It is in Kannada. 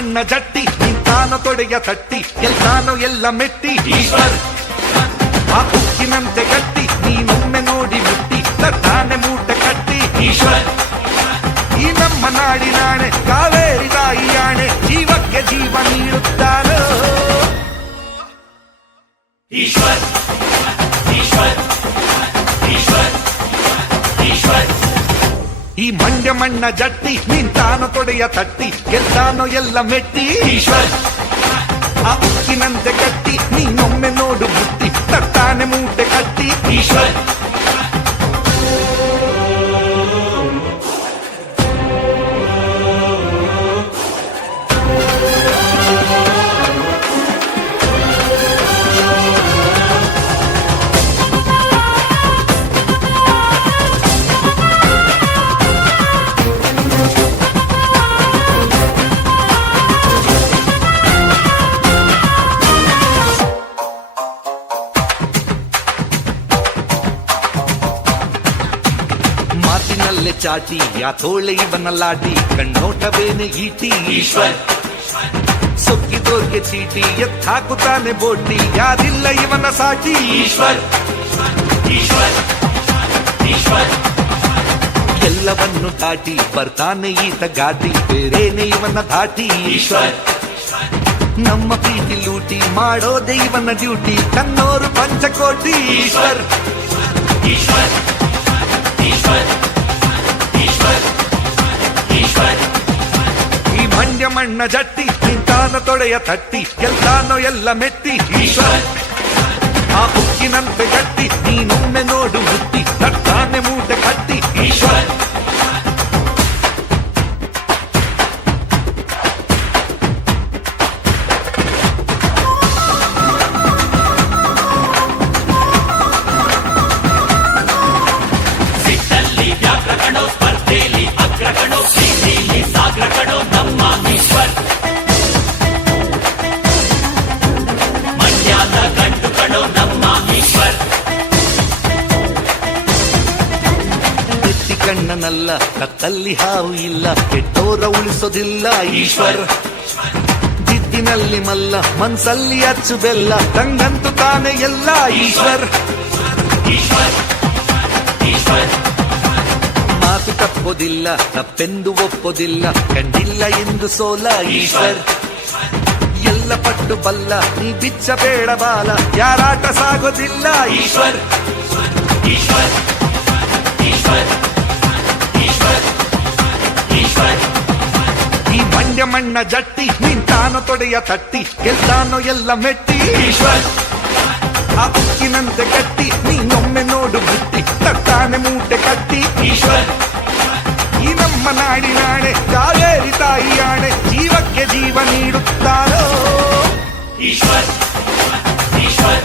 ಮಣ್ಣ ಜಟ್ಟಿ ನಿಂತಾನೋ ತೊಡೆಯ ತಟ್ಟಿ ಗೆಲ್ತಾನೋ ಎಲ್ಲ ಮೆಟ್ಟಿ ಈಶ್ವರ್ ಆ ಉಕ್ಕಿನಂತೆ ಗಟ್ಟಿ ನೀನೊಮ್ಮೆ ನೋಡಿ ಮುಟ್ಟಿ ತಟ್ಟಾನೆ ಮೂಟೆ ಕಟ್ಟಿ ಈಶ್ವರ್ ಈ ನಮ್ಮ ನಾಡಿನಾಣೆ ಕಾವೇರಿ ತಾಯಿಯಾಣೆ ಜೀವಕ್ಕೆ ಜೀವ ನೀಡುತ್ತಾನೋ ಈಶ್ವರ್ ಈಶ್ವರ್ ಈಶ್ವರ್ ಈಶ್ವರ್ ಈ ಮಂಡ್ಯ ಮಣ್ಣ ಜಟ್ಟಿ ನಿಂತಾನೋ ತೊಡೆಯ ತಟ್ಟಿ ಗೆಲ್ತಾನೋ ಎಲ್ಲ ಮೆಟ್ಟಿ ಈಶ್ವರ್ ಆ ಉಕ್ಕಿನಂತೆ ಗಟ್ಟಿ ನೀನೊಮ್ಮೆ ನೋಡು ಬುಟ್ಟಿ ತಟ್ಟಾನೆ ಮೂಟೆ ಕಟ್ಟಿ ಈಶ್ವರ್ ಮಾತಿನಲ್ಲೇ ಚಾಟಿ ಯಾತೋಳೆ ಇವನ ಲಾಟಿ ಕಣ್ಣೋಟವೇನೆ ಈಟಿ ಈಶ್ವರ್ ಸೊಕ್ಕಿದೋರ್ಗೆ ಚೀಟಿ ಎತ್ತಾಕುತ್ತಾನೆ ಬೋಟಿ ಯಾರಿಲ್ಲ ಇವನ ಸಾಟಿ ಈಶ್ವರ್ ಈಶ್ವರ್ ಈಶ್ವರ್ ಎಲ್ಲವನ್ನು ದಾಟಿ ಬರ್ತಾನೆ ಈತ ಗಾಟಿ ಬೇರೇನೆ ಇವನ ಧಾಟಿ ಈಶ್ವರ್ ನಮ್ಮ ಪ್ರೀತಿ ಲೂಟಿ ಮಾಡೋದೇ ಇವನ ಡ್ಯೂಟಿ ಕಣ್ಣೋರು ಪಂಚಕೋಟಿ ಈಶ್ವರ್ ಈಶ್ವರ್ ಈಶ್ವರ್ ಈಶ್ವರ್ ಈಶ್ವರ್ ಈ ಮಂಡ್ಯ ಮಣ್ಣ ಜಟ್ಟಿ ನಿಂತಾನ ತೊಡೆಯ ತಟ್ಟಿ ಗೆಲ್ತಾನೋ ಎಲ್ಲ ಮೆಟ್ಟಿ ಈಶ್ವರ್ ಆ ಉಕ್ಕಿನಂತೆ ಗಟ್ಟಿ ನೀನೊಮ್ಮೆ ನೋಡು ಮುಟ್ಟಿ ತಟ್ಟಾನೆ ಮೂಟೆ ಕಟ್ಟಿ ಈಶ್ವರ್ ಕಣ್ಣನಲ್ಲ ಕತ್ತಲ್ಲಿ ಹಾವು ಇಲ್ಲ ಕೆಟ್ಟೋರ ಉಳಿಸೋದಿಲ್ಲ ಈಶ್ವರ್ ಜಿದ್ದಿನಲ್ಲಿ ಮಲ್ಲ ಮನ್ಸಲ್ಲಿ ಅಚ್ಚು ಬೆಲ್ಲ ತಂಗಂತು ತಾನೆ ಎಲ್ಲ ಈಶ್ವರ್ ಈಶ್ವರ್ ಈಶ್ವರ್ ಮಾತು ತಪ್ಪೋದಿಲ್ಲ ತಪ್ಪೆಂದು ಒಪ್ಪೋದಿಲ್ಲ ಕಂಡಿಲ್ಲ ಎಂದು ಸೋಲ ಈಶ್ವರ್ ಎಲ್ಲ ಪಟ್ಟು ಬಲ್ಲ ನೀ ಬಿಚ್ಚಬೇಡ ಬಾಲ ಯಾರಾಟ ಸಾಗೋದಿಲ್ಲ ಈಶ್ವರ್ ಈಶ್ವರ್ ಈಶ್ವರ್ ಈ ಮಂಡ್ಯ ಮಣ್ಣ ಜಟ್ಟಿ ನಿಂತಾನೋ ತೊಡೆಯ ತಟ್ಟಿ ಗೆಲ್ತಾನೋ ಎಲ್ಲ ಮೆಟ್ಟಿ ಈಶ್ವರ್ ಆ ಉಕ್ಕಿನಂತೆ ಗಟ್ಟಿ ನೀನೊಮ್ಮೆ ನೋಡು ಬುಟ್ಟಿ ತಟ್ಟಾನೆ ಮೂಟೆ ಕಟ್ಟಿ ಈಶ್ವರ್ ಈ ನಮ್ಮ ನಾಡಿನಾಣೆ ಕಾವೇರಿ ತಾಯಿಯಾಣೆ ಜೀವಕ್ಕೆ ಜೀವ ನೀಡುತ್ತಾರೋ ಈಶ್ವರ್ ಈಶ್ವರ್